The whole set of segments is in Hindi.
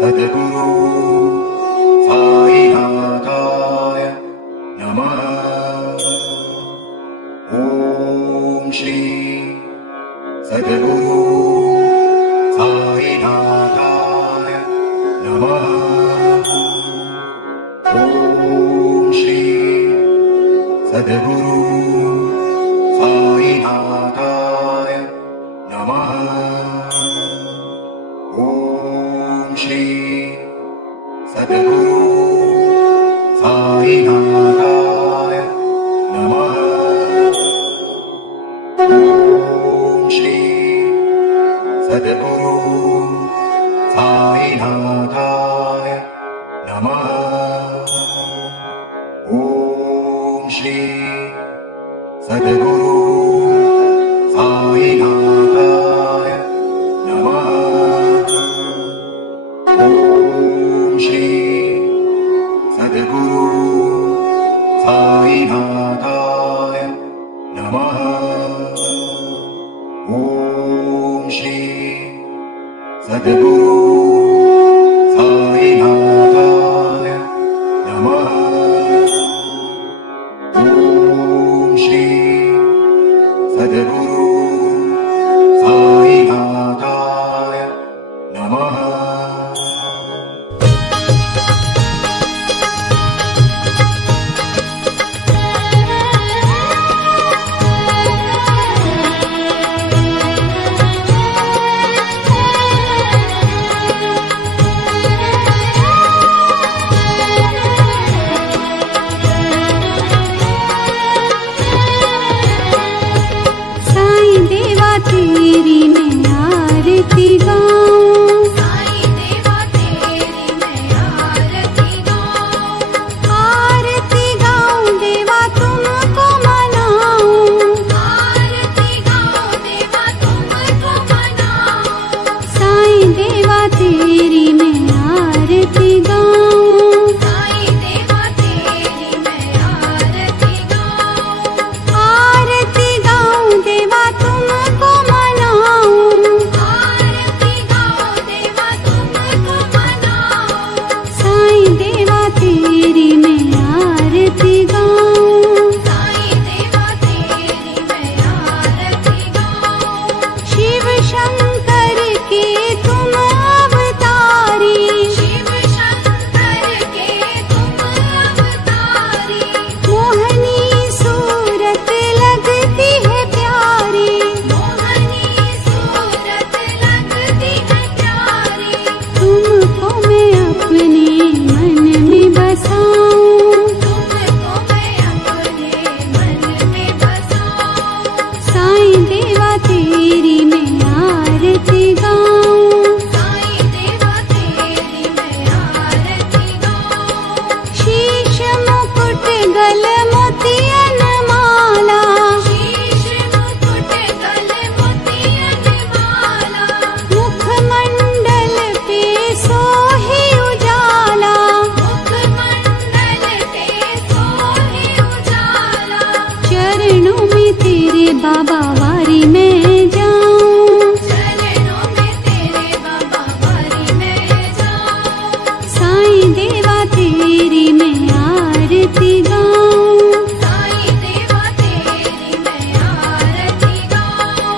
सद्गुरु साईनाथाय नमः। ॐ श्री सद्गुरु साईनाथाय नमः। ॐ श्री सद्गुरु साईनाथाय नमः। ॐ श्री सद्गुरु साईनाथाय नमः। ॐ श्री सद्गुरु साईनाथाय नमः। ॐ श्री सद्गुरु साईनाथाय नमः। ॐ श्री सद्गुरु साईनाथाय नमः। ॐ श्री सद्गुरु साईनाथाय नमः। ॐ श्री सद्गुरु साईनाथाय नमः। तेरी मैं आरती गाऊं, साईं देवा तेरी मैं आरती गाऊं, आरती गाऊं देवा तुमको मनाऊं, आरती गाऊं देवा तुमको मनाऊं। साईं देवा तेरी मैं आरती गाऊं, साईं देवा तेरी मैं आरती गाऊं, आरती गाऊं देवा तुमको साईं देवा तेरी मैं आरती गाऊं, साईं देवा तेरी मैं आरती गाऊं। शिव शंकर के तुम अवतारी, शिव शंकर के तुम अवतारी। मोहनी सूरत लगती है प्यारी, मोहनी सूरत लगती है प्यारी। तुमको मैं अपने मन में बसाऊं, तुमको मैं अपने मन में बसाऊं। साईं देवा तेरी मैं आरती गाऊं, साईं देवा तेरी मैं आरती गाऊं। शीश मुकुट गल मोतियन माला, शीश मुकुट गल मोतियन माला। मुखमंडल पे सोहे उजाला, मुखमंडल पे सोहे उजाला। चरणों में तेरे बाबा वारी मैं जाऊं, चरणों में तेरे बाबा वारी मैं जाऊं। साईं देवा तेरी मैं आरती गाऊं, साईं देवा तेरी मैं आरती गाऊं।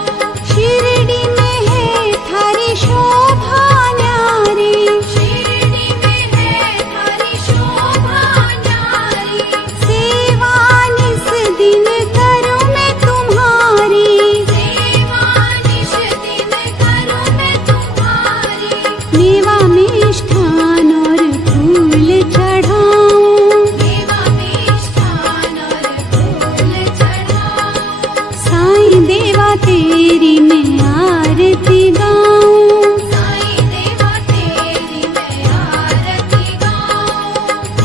शिरडी में है थारी शोभा न्यारी, शिरडी में है थारी शोभा न्यारी। सेवा निस दिन करूं मैं तुम्हारी, सेवा निस दिन करूं मैं तुम्हारी। मेवा मिष्ठान और फूल चढ़ाऊं, मेवा मिष्ठान और फूल चढ़ाऊं। साईं देवा तेरी मैं आरती गाऊं, साईं देवा तेरी मैं आरती गाऊं।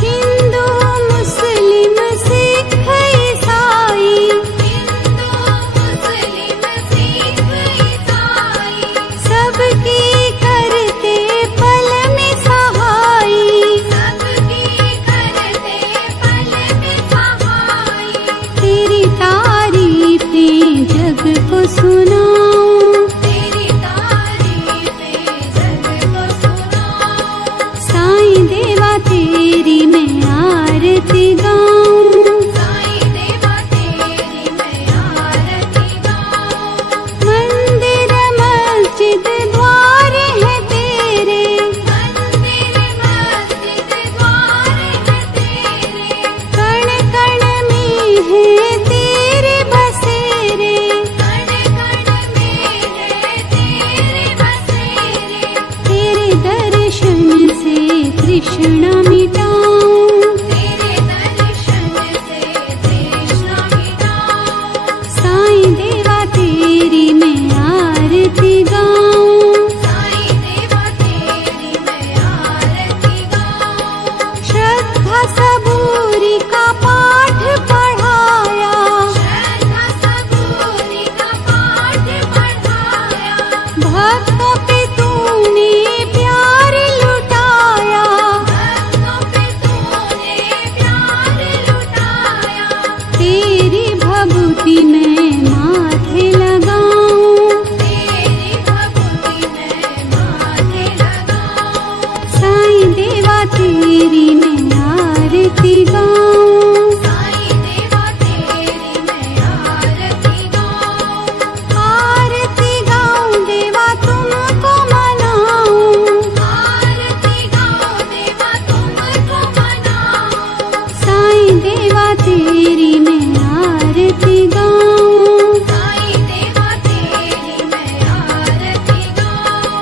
हिंदू मुस्लिम सिख ईसाई, हिंदू मुस्लिम सिख ईसाई। सबकी करते तेरी मैं आरती गाऊं, साईं देवा तेरी मैं आरती गाऊं। मंदिर मस्जिद द्वार है तेरे, मंदिर मस्जिद द्वार है तेरे, कण कण में है तेरे बसेरे, कण कण में है तेरे बसेरे। तेरे दर्शन से तृष्णा मिटाऊं, तेरे दर्शन से तृष्णा मिटाऊं। साईं देवा तेरी मैं आरती गाऊं, साईं देवा तेरी मैं आरती गाऊं। श्रद्धा सबूरी का पाठ पढ़ाया, श्रद्धा सबूरी का पाठ पढ़ाया, भक्तों पे तूने प्यार लुटाया, भक्तों पे तूने प्यार लुटाया। तेरी भभूति मैं माथे लगाऊं, तेरी भक्ति मैं माथे लगाऊं। साईं देवा तेरी मैं आरती गाऊं, साईं देवा तेरी मैं आरती गाऊं। आरती गाऊं देवा तुमको मनाऊं, आरती गाऊं देवा तुमको मनाऊं। साईं देवा तेरी मैं आरती गाऊं, साईं देवा तेरी मैं आरती गाऊं।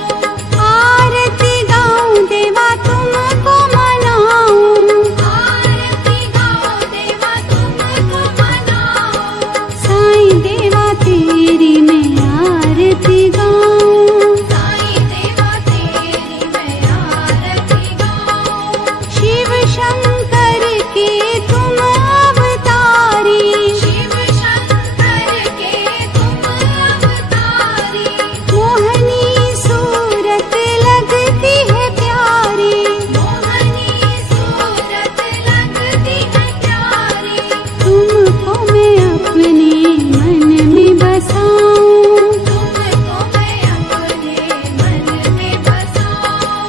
आरती गाऊं देवा तुमको मनाऊं, आरती गाऊं देवा तुमको मनाऊं। साईं देवा तेरी मैं आरती गाऊं, साईं देवा तेरी मैं आरती गाऊं। शिव शंकर के तुम अवतारी, शिव शंकर के तुम अवतारी, मोहनी सूरत लगती है प्यारी, मोहनी सूरत लगती है प्यारी। तुमको मैं अपने मन में बसाऊं, तुमको मैं अपने मन में बसाऊं।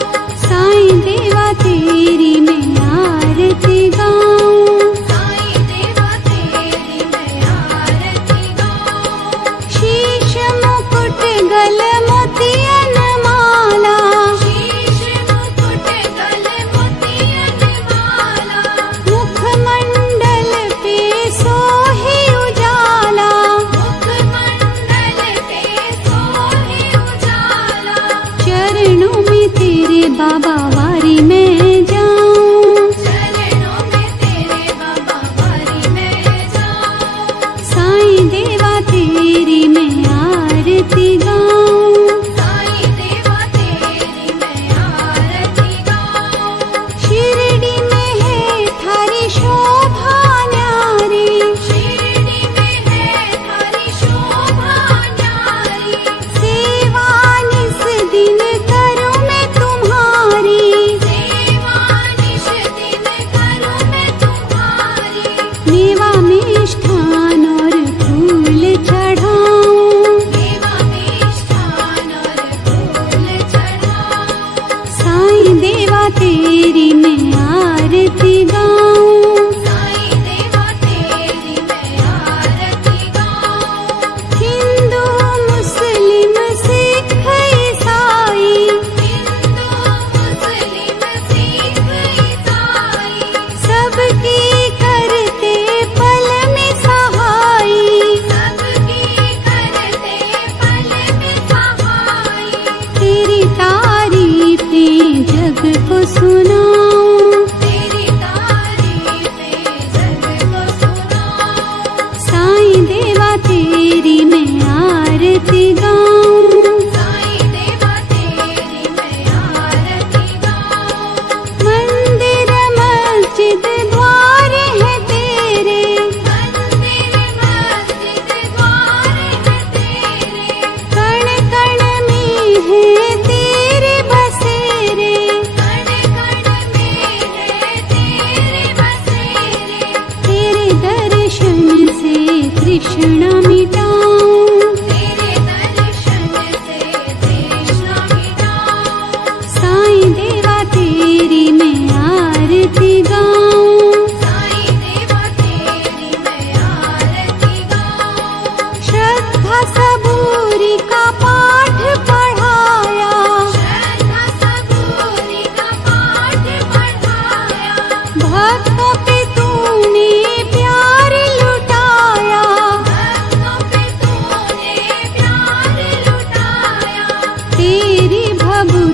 साईं देवा तेरी मैं आरती गाऊं, साईं देवा तेरी मैं आरती गाऊं। शीश मुकुट गल मोतियन माला, शीश मुकुट गल मोतियन माला, मुखमंडल पे सोहे उजाला, मुखमंडल पे सोहे उजाला। चरणों में तेरे बाबा वारी मैं जाऊं, चरणों में तेरे बाबा वारी मैं जाऊं। साईं देवा तेरी मैं आरती गाऊं, साईं देवा तेरी मैं आरती गाऊं। शिरडी में है थारी शोभा न्यारी, शिरडी में है थारी शोभा न्यारी, सेवा निस दिन करूं मैं तुम्हारी, सेवा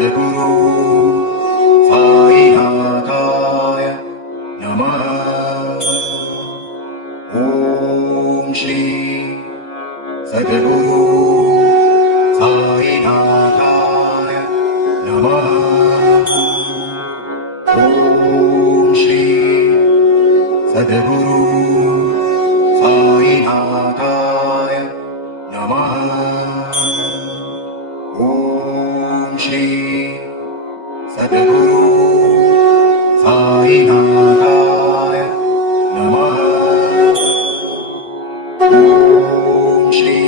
सद्गुरु साईनाथाय नमः। ॐ श्री सद्गुरु साईनाथाय नमः। ॐ श्री सद्गुरु साईनाथाय नमः। ॐ श्री सद्गुरु साईनाथाय नमः। ॐ श्री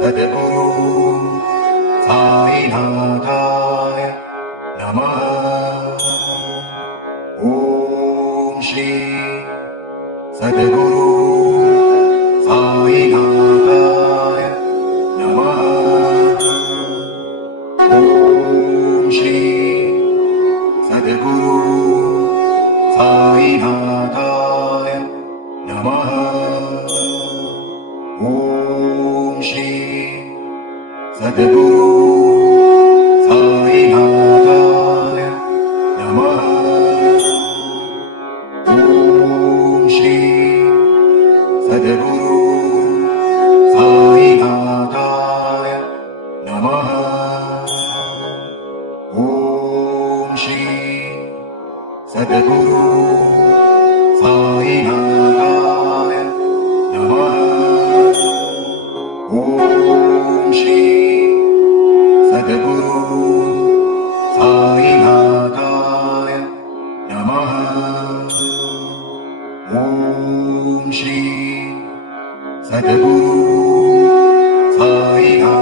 सद्गुरु साईनाथाय नमः। ॐ श्री सद्गुरु साईनाथाय नमः। ॐ श्री सद्गुरु साईनाथाय नमः। ॐ श्री सद्गुरु साईनाथाय नमः। ॐ श्री सद्गुरु साईनाथाय नमः। ॐ श्री सद्गुरु साईनाथाय नमः। ॐ श्री सद्गुरु साईनाथाय नमः। ॐ श्री सद्गुरु साईनाथाय